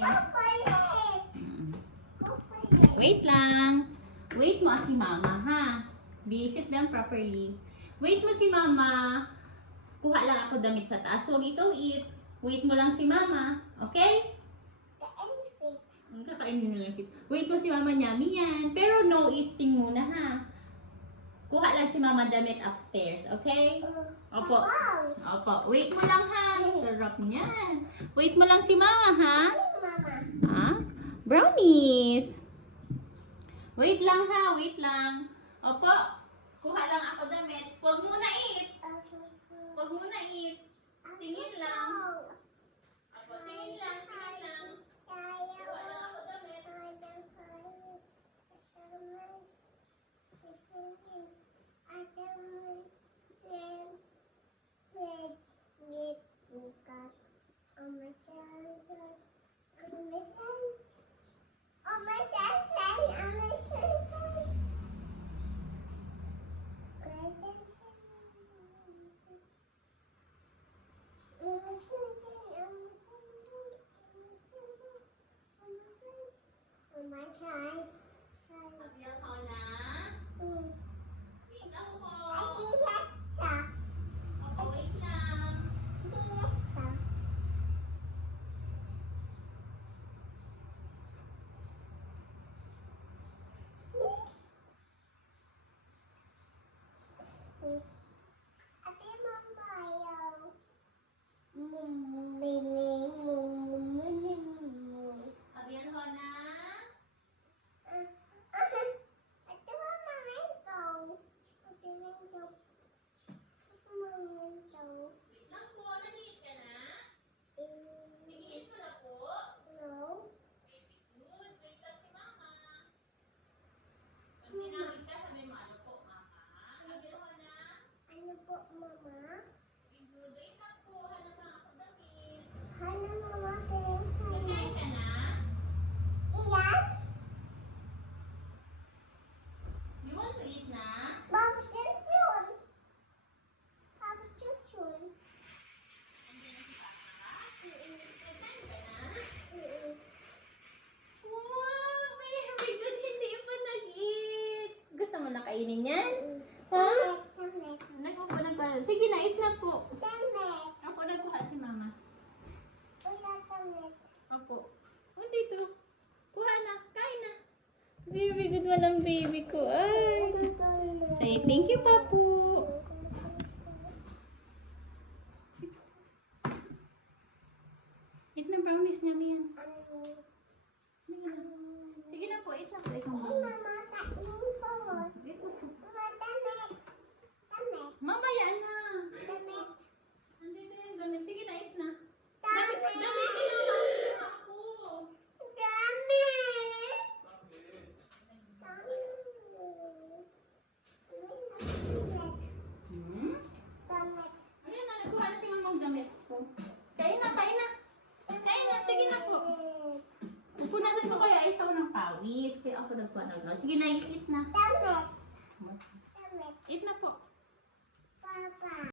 Mm. Wait lang. Wait mo si mama, ha? Sit down properly. Wait mo si mama. Kuha lang ako damit sa taas. Huwag ikaw eat. Wait mo lang si mama. Okay? Kakainin nila yung wait mo si mama, nyami yan. Pero no eating muna, ha? Kuha lang si mama damit upstairs. Okay? Opo. Opo. Wait mo lang, ha? Sarap niyan. Wait mo lang si mama, ha? Ha? Brownies. Wait lang, ha? Wait lang. Opo. Kuha lang ako damit. Huwag muna eat. Huwag muna eat. Tingin lang. Opo, tingin lang. Tingin lang. Kuha lang ako damit. Abiyan ko na. Wait ako po. Opo, wait lang. Abiyan ko na. Wait lang po. Nag-eat ka na? Nag-eat ko na po. Very good. Wait lang si mama. Pag tinawag ka, sabi mo ano po, mama. Abiyan ko na. Very good. Wait lang po. Hanap lang ako damit. Nag-kain ka na? You want to eat na? Andiyan na si papa? Nag-kain ka na? Wow! Very good. Hindi pa nag-eat. Gusto mo na kainin yan? Ha? Sige na, eat na po. Ako nagkuha si mama. Opo. O, dito. Kuha na. Kain na. Very good man ang baby ko. Ay. Say thank you, papu. Eat na brownies niya, Mian. Sige na po, eat na po. Ikaw mama. Mamaya na. Nandito yung damit. Sige na, eat na. Damit kailangan ako. Ayan na, nagkuha na si mamang damit ko. Kain na, kain na. Kain na, sige na po. Pupunasan ko kaya ikaw ng pawis. Kaya ako nagkuha ng pawis. Sige na, eat na. Eat na po.